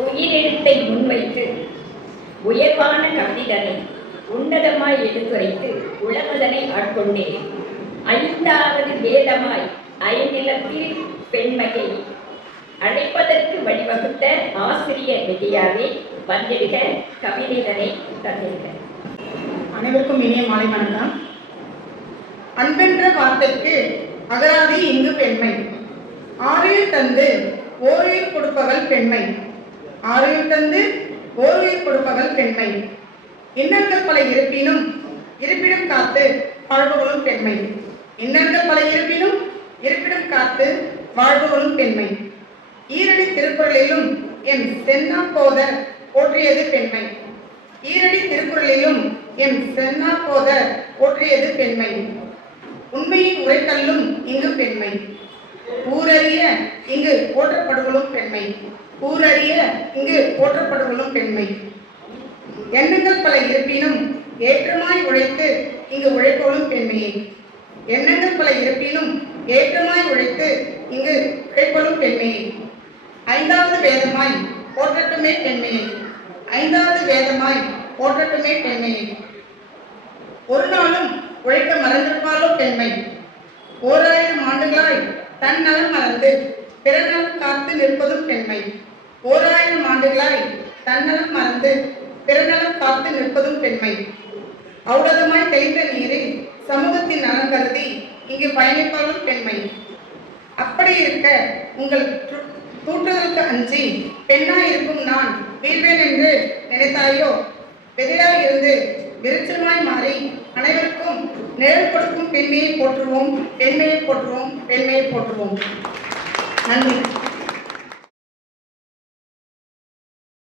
உயிரெழுத்தை முன்வைத்து உயர்வான கவிதனை உன்னதமாய் எடுத்துரைத்து உளமதனை ஆட்கொண்டே ஐந்தாவது வேதமாய் ஐநிலத்தில் பெண்மையை அழைப்பதற்கு வழிவகுத்த ஆசிரியர் விதியாவே வந்திடுக கவிதைதனை தந்திருக்க. அனைவருக்கும் இனிய மாலை வணக்கம். அன்பென்ற வார்த்தைக்கு அகராதி இங்கு பெண்மை. ஆறுயிர் தந்து ஓருயிர் கொடுப்பவள் பெண்மை. ஆறுயிர் தந்து ஓருயிர் கொடுப்பவள் பெண்மை. இன்னர்கள் பல இருப்பினும் இருப்பிடம் காத்து வாழ்பவளும் பெண்மை. இன்னர்கள் பல இருப்பினும் இருப்பிடம் காத்து வாழ்பவளும் பெண்மை. ஈரடி திருக்குறளிலும் என் சென்னா போத போற்றியது பெண்மை. ஈரடி திருக்குறளிலும் என் சென்னா போத போற்றியது பெண்மை. உண்மையின் உரைக்கல்லும் இங்கு பெண்மை. ஊரறிய இங்கு போற்றப்படுவதும் பெண்மை. ஊரறிய இங்கு போற்றப்படுவதும் பெண்மை. எண்ணங்கள் பல இருப்பினும் ஏற்றமாய் உழைத்து இங்கு உழைப்பவளும் பெண்மையே. எண்ணங்கள் பல இருப்பினும் ஏற்றமாய் உழைத்து இங்கு உழைப்பவளும் பெண்மையே. ஐந்தாவது வேதமாய் போற்றட்டுமே பெண்மையே. ஐந்தாவது வேதமாய் போற்றட்டுமே பெண்மையே. ஒரு நாளும் உழைக்க மறந்திருப்பாலோ பெண்மை. 1000 ஆண்டுகளாய் தன் நலம் மறந்து பிறநலம் காத்து நிற்பதும் பெண்மை. 1000 ஆண்டுகளாய் தன்னலம் மறந்து பிறநலம் காத்து நிற்பதும் பெண்மை. ஔடதமாய் தெளிந்த நீரில் சமூகத்தின் நலம் கருதி இங்கு பயணிப்பவளும் பெண்மை. அப்படி இருக்க உங்கள் தூற்றுதலுக்கு அஞ்சி பெண்ணாய் இருக்கும் நான் வீழ்வேன் என்று நினைத்தாயோ? எதிராக இருந்து விருட்சமாய் மாறி அனைவருக்கும் நிழல் கொடுக்கும் பெண்மையை போற்றுவோம், பெண்மையை போற்றுவோம், பெண்மையை போற்றுவோம். நன்றி.